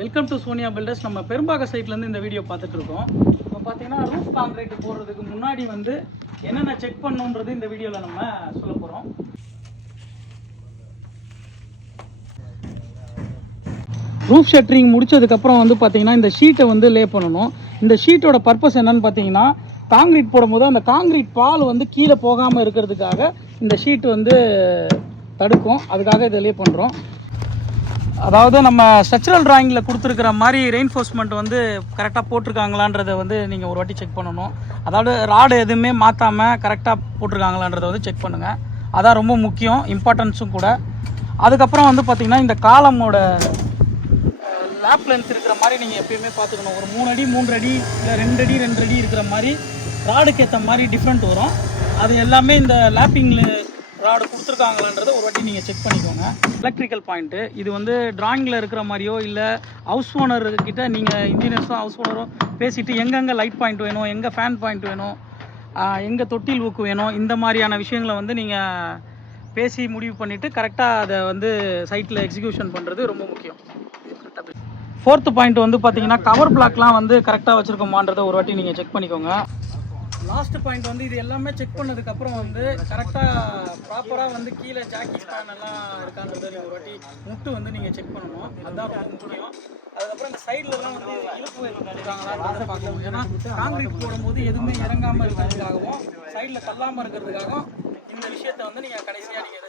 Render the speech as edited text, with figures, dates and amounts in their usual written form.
Welcome to Sonia filters. நம்ம பெரும்பாக சைட்லேருந்து இந்த வீடியோ பார்த்துட்டு இருக்கோம். இப்போ பார்த்தீங்கன்னா ரூஃப் கான்கிரீட் போடுறதுக்கு முன்னாடி வந்து என்னென்ன செக் பண்ணணுன்றது இந்த வீடியோவில் நம்ம சொல்ல போகிறோம். ரூஃப் ஷட்டரிங் முடிச்சதுக்கப்புறம் வந்து பார்த்தீங்கன்னா இந்த ஷீட்டை வந்து லே பண்ணணும். இந்த ஷீட்டோட பர்பஸ் என்னன்னு பார்த்தீங்கன்னா, காங்கிரீட் போடும்போது அந்த காங்கிரீட் பால் வந்து கீழே போகாமல் இருக்கிறதுக்காக இந்த ஷீட் வந்து தடுக்கும். அதுக்காக இதை லே பண்ணுறோம். அதாவது நம்ம ஸ்ட்ரக்சரல் டிராயிங்கில் கொடுத்துருக்கிற மாதிரி ரெயின்ஃபோர்ஸ்மெண்ட் வந்து கரெக்டாக போட்டிருக்காங்களான்றதை வந்து நீங்கள் ஒரு வாட்டி செக் பண்ணணும். அதாவது ராடு எதுவுமே மாற்றாமல் கரெக்டாக போட்டிருக்காங்களான்றதை வந்து செக் பண்ணுங்கள். அதான் ரொம்ப முக்கியம், இம்பார்ட்டன்ஸும் கூட. அதுக்கப்புறம் வந்து பார்த்திங்கன்னா இந்த காலமோட லேப் லென்த் இருக்கிற மாதிரி நீங்கள் எப்பயுமே பார்த்துக்கணும். ஒரு 3 அடி 3 அடி இல்லை 2 அடி 2 அடி இருக்கிற மாதிரி ராடுக்கு ஏற்ற மாதிரி டிஃப்ரெண்ட் வரும். அது எல்லாமே இந்த லேப்பிங்கில் ராடு கொடுத்துருக்காங்களான்றதை ஒரு வாட்டி நீங்கள் செக் பண்ணிக்கோங்க. எலக்ட்ரிக்கல் பாயிண்ட்டு இது வந்து டிராயிங்கில் இருக்கிற மாதிரியோ இல்லை ஹவுஸ் ஓனர்கிட்ட நீங்கள் இன்ஜினியர்ஸும் ஹவுஸ் ஓனரும் பேசிவிட்டு எங்கெங்கே லைட் பாயிண்ட் வேணும், எங்கே ஃபேன் பாயிண்ட் வேணும், எங்கே தொட்டில் ஊக்கு வேணும், இந்த மாதிரியான விஷயங்களை வந்து நீங்கள் பேசி முடிவு பண்ணிவிட்டு கரெக்டாக அதை வந்து சைட்டில் எக்ஸிக்யூஷன் பண்ணுறது ரொம்ப முக்கியம். 4th பாயிண்ட் வந்து பார்த்தீங்கன்னா கவர் பிளாக்லாம் வந்து கரெக்டாக வச்சுருக்கோமான்றதை ஒரு வாட்டி நீங்கள் செக் பண்ணிக்கோங்க. லாஸ்ட் பாயிண்ட் வந்து இது எல்லாமே செக் பண்ணதுக்கப்புறம் வந்து கரெக்டாக ப்ராப்பராக வந்து கீழே ஜாக்கி ஸ்பேன் எல்லாம் இருக்கான்றதை ஒரு வாட்டி முட்டு வந்து நீங்கள் செக் பண்ணணும். அதுதான் ரொம்ப முக்கியம். அதுக்கப்புறம் இந்த சைட்லலாம் வந்து இழுப்பு இருக்காங்களான்னு பார்க்கணும். ஏன்னா காங்கிரீட் போடும்போது எதுவுமே இறங்காமல் இருக்கிறதுக்காகவும் சைடில் தள்ளாமல் இருக்கிறதுக்காகவும் இந்த விஷயத்தை வந்து நீங்கள் கடைசியாக நீங்கள்